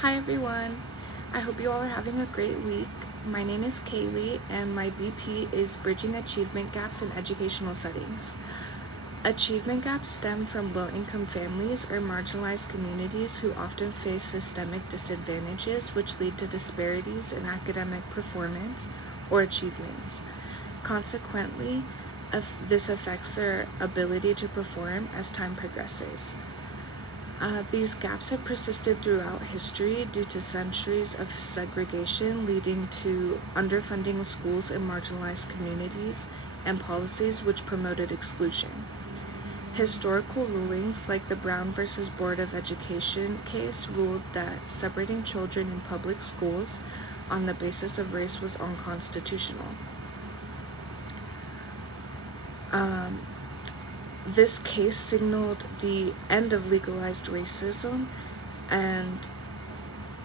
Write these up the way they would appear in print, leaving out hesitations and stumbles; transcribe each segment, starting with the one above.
Hi everyone. I hope you all are having a great week. My name is Kaylee and my BP is Bridging Achievement Gaps in Educational Settings. Achievement gaps stem from low-income families or marginalized communities who often face systemic disadvantages which lead to disparities in academic performance or achievements. Consequently, this affects their ability to perform as time progresses. These gaps have persisted throughout history due to centuries of segregation, leading to underfunding of schools in marginalized communities and policies which promoted exclusion. Historical rulings like the Brown versus Board of Education case ruled that separating children in public schools on the basis of race was unconstitutional. This case signaled the end of legalized racism and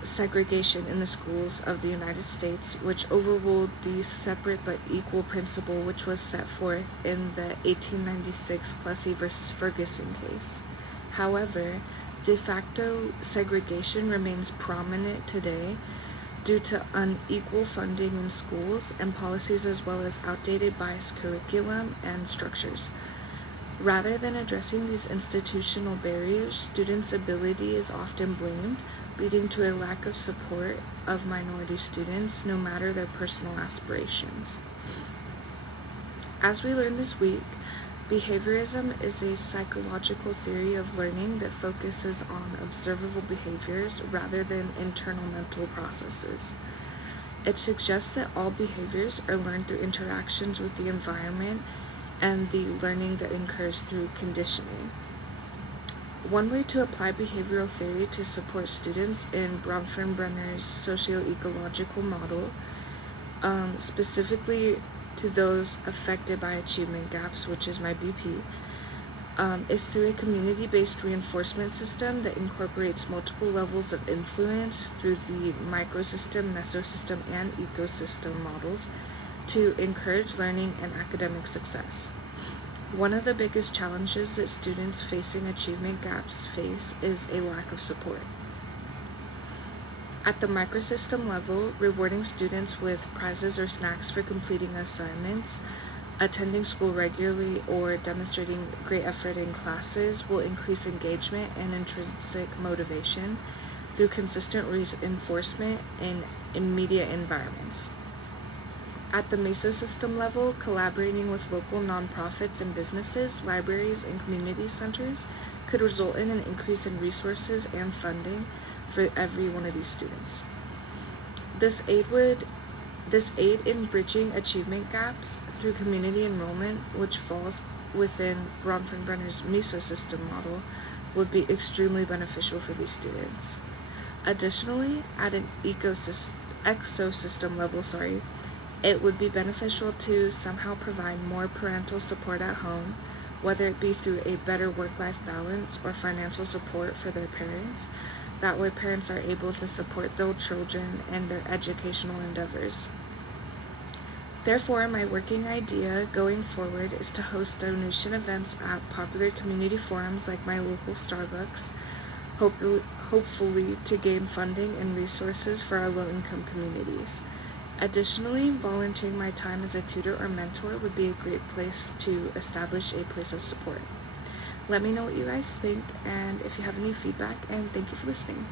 segregation in the schools of the United States, which overruled the separate but equal principle which was set forth in the 1896 Plessy versus Ferguson case. However, de facto segregation remains prominent today due to unequal funding in schools and policies, as well as outdated biased curriculum and structures. Rather than addressing these institutional barriers, students' ability is often blamed, leading to a lack of support of minority students, no matter their personal aspirations. As we learned this week, behaviorism is a psychological theory of learning that focuses on observable behaviors rather than internal mental processes. It suggests that all behaviors are learned through interactions with the environment and the learning that occurs through conditioning. One way to apply behavioral theory to support students in Bronfenbrenner's socio-ecological model, specifically to those affected by achievement gaps, which is my BP, is through a community-based reinforcement system that incorporates multiple levels of influence through the microsystem, mesosystem, and ecosystem models to encourage learning and academic success. One of the biggest challenges that students facing achievement gaps face is a lack of support. At the microsystem level, rewarding students with prizes or snacks for completing assignments, attending school regularly, or demonstrating great effort in classes will increase engagement and intrinsic motivation through consistent reinforcement in immediate environments. At the mesosystem level, collaborating with local nonprofits and businesses, libraries, and community centers could result in an increase in resources and funding for every one of these students. This aid in bridging achievement gaps through community enrollment, which falls within Bronfenbrenner's mesosystem model, would be extremely beneficial for these students. Additionally, at an exosystem level, it would be beneficial to somehow provide more parental support at home, whether it be through a better work-life balance or financial support for their parents. That way parents are able to support their children and their educational endeavors. Therefore, my working idea going forward is to host donation events at popular community forums like my local Starbucks, hopefully to gain funding and resources for our low-income communities. Additionally, volunteering my time as a tutor or mentor would be a great place to establish a place of support. Let me know what you guys think and if you have any feedback, and thank you for listening.